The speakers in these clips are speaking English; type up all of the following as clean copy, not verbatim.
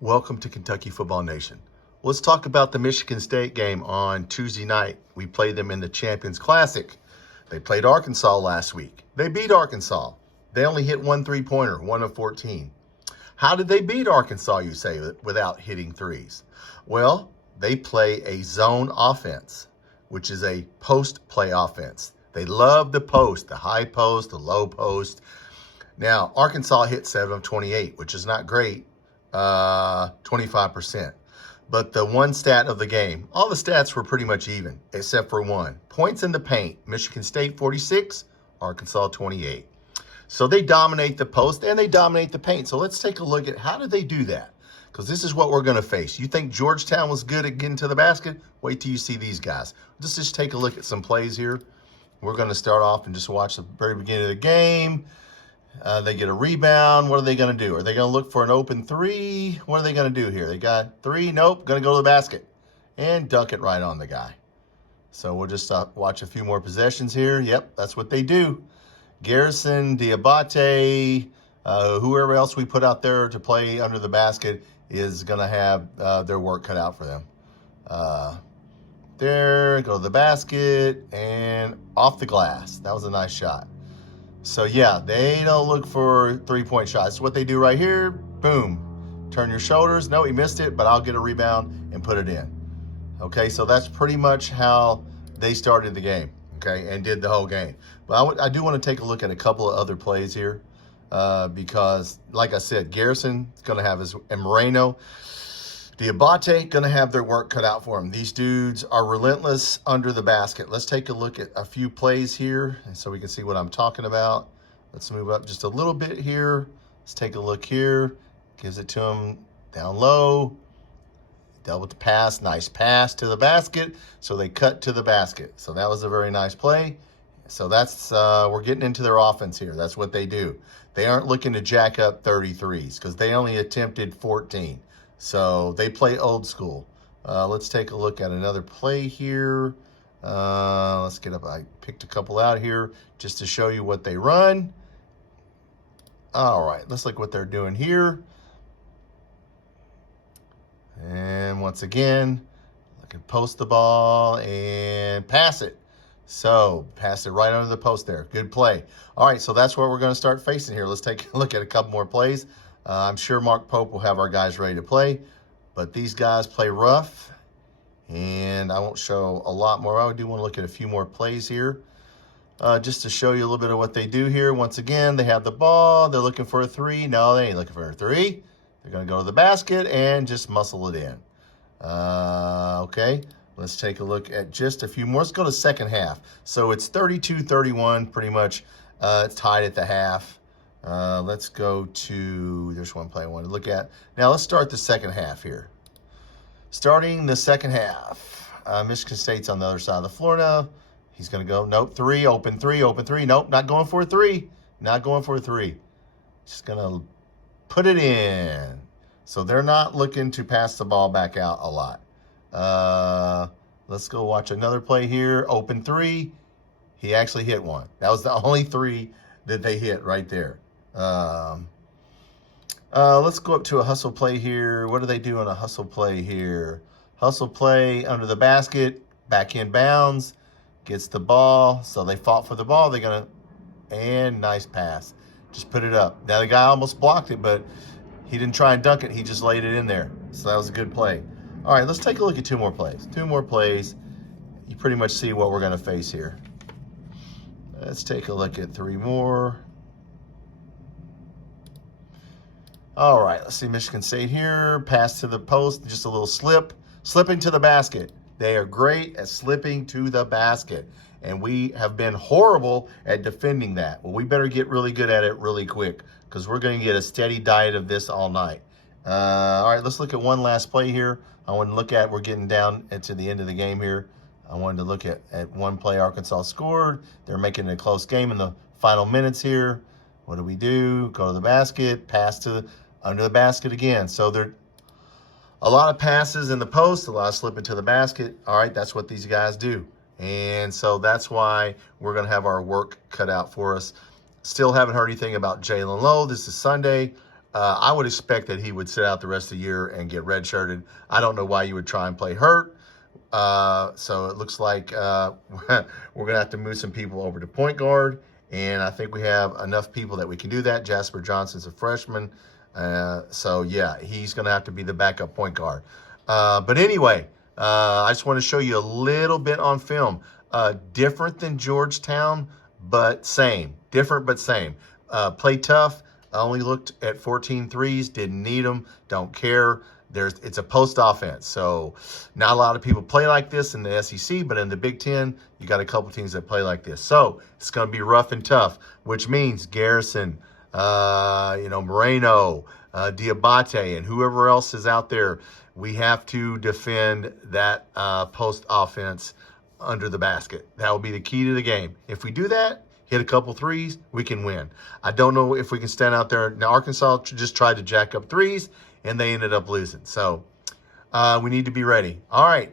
Welcome to Kentucky Football Nation. Let's talk about the Michigan State game on Tuesday night. We played them in the Champions Classic. They played Arkansas last week. They beat Arkansas. They only hit one three-pointer, 1 of 14. How did they beat Arkansas, you say, without hitting threes? Well, they play a zone offense, which is a post-play offense. They love the post, the high post, the low post. Now, Arkansas hit 7 of 28, which is not great. 25%. But the one stat of the game, all the stats were pretty much even, except for one. Points in the paint, Michigan State 46, Arkansas 28. So they dominate the post and they dominate the paint. So let's take a look at how did they do that? Because this is what we're going to face. You think Georgetown was good at getting to the basket? Wait till you see these guys. Let's just take a look at some plays here. We're going to start off and just watch the very beginning of the game. They get a rebound. What are they going to do? Are they going to look for an open three? What are they going to do here? They got three. Nope. Going to go to the basket and dunk it right on the guy. So we'll just watch a few more possessions here. Yep, that's what they do. Garrison, Diabate, whoever else we put out there to play under the basket is going to have their work cut out for them. There, go to the basket and off the glass. That was a nice shot. So, yeah, they don't look for three-point shots. What they do right here, boom, turn your shoulders. No, he missed it, but I'll get a rebound and put it in. Okay, so that's pretty much how they started the game, okay, and did the whole game. But I do want to take a look at a couple of other plays here because, like I said, Garrison is going to have his, and Moreno, Diabate going to have their work cut out for them. These dudes are relentless under the basket. Let's take a look at a few plays here so we can see what I'm talking about. Let's move up just a little bit here. Let's take a look here. Gives it to him down low. Dealt with the pass. Nice pass to the basket. So they cut to the basket. So that was a very nice play. So that's, we're getting into their offense here. That's what they do. They aren't looking to jack up 33s because they only attempted 14. So they play old school. Let's take a look at another play here. Let's get up. I picked a couple out here just to show you what they run. All right, let's look what they're doing here. And once again, I can post the ball and pass it. So pass it right under the post there. Good play. All right, so that's what we're going to start facing here. Let's take a look at a couple more plays. I'm sure Mark Pope will have our guys ready to play, but these guys play rough, and I won't show a lot more. I do want to look at a few more plays here just to show you a little bit of what they do here. Once again, they have the ball. They're looking for a three. No, they ain't looking for a three. They're going to go to the basket and just muscle it in. Okay, let's take a look at just a few more. Let's go to second half. So it's 32-31 pretty much. It's tied at the half. Let's go to, there's one play I want to look at. Now let's start the second half here. Starting the second half, Michigan State's on the other side of the floor now. He's going to go, nope, three, open three, open three. Nope, not going for a three. Not going for a three. Just going to put it in. So they're not looking to pass the ball back out a lot. Let's go watch another play here. Open three. He actually hit one. That was the only three that they hit right there. Let's go up to a hustle play here. What do they do on a hustle play here? Hustle play under the basket, back in bounds, gets the ball. So they fought for the ball. They're going to, and nice pass. Just put it up. Now the guy almost blocked it, but he didn't try and dunk it. He just laid it in there. So that was a good play. All right, let's take a look at two more plays. Two more plays. You pretty much see what we're going to face here. Let's take a look at three more. All right, let's see Michigan State here. Pass to the post, just a little slip. Slipping to the basket. They are great at slipping to the basket. And we have been horrible at defending that. Well, we better get really good at it really quick because we're going to get a steady diet of this all night. All right, let's look at one last play here. I want to look at, we're getting down to the end of the game here. I wanted to look at one play Arkansas scored. They're making it a close game in the final minutes here. What do? Go to the basket, pass to under the basket again. So there a lot of passes in the post, a lot of slipping to the basket. All right, that's what these guys do. And so that's why we're going to have our work cut out for us. Still haven't heard anything about Jalen Lowe. This is Sunday. I would expect that he would sit out the rest of the year and get redshirted. I don't know why you would try and play hurt. So it looks like we're going to have to move some people over to point guard. And I think we have enough people that we can do that. Jasper Johnson's a freshman. So, yeah, he's going to have to be the backup point guard. But anyway, I just want to show you a little bit on film. Different than Georgetown, but same. Different, but same. Play tough. I only looked at 14 threes. Didn't need them. Don't care. It's a post offense. So not a lot of people play like this in the SEC, but in the Big Ten, you got a couple teams that play like this. So it's going to be rough and tough, which means Garrison, Moreno, Diabate, and whoever else is out there, we have to defend that post offense under the basket. That will be the key to the game. If we do that, hit a couple threes, we can win. I don't know if we can stand out there. Now, Arkansas just tried to jack up threes, and they ended up losing. So we need to be ready. All right.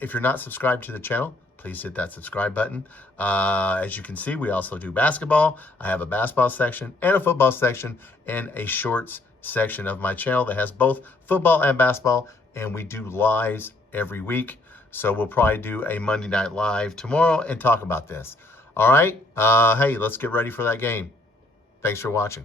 If you're not subscribed to the channel, please hit that subscribe button. As you can see, we also do basketball. I have a basketball section and a football section and a shorts section of my channel that has both football and basketball, and we do lives every week. So we'll probably do a Monday Night Live tomorrow and talk about this. All right. Hey, let's get ready for that game. Thanks for watching.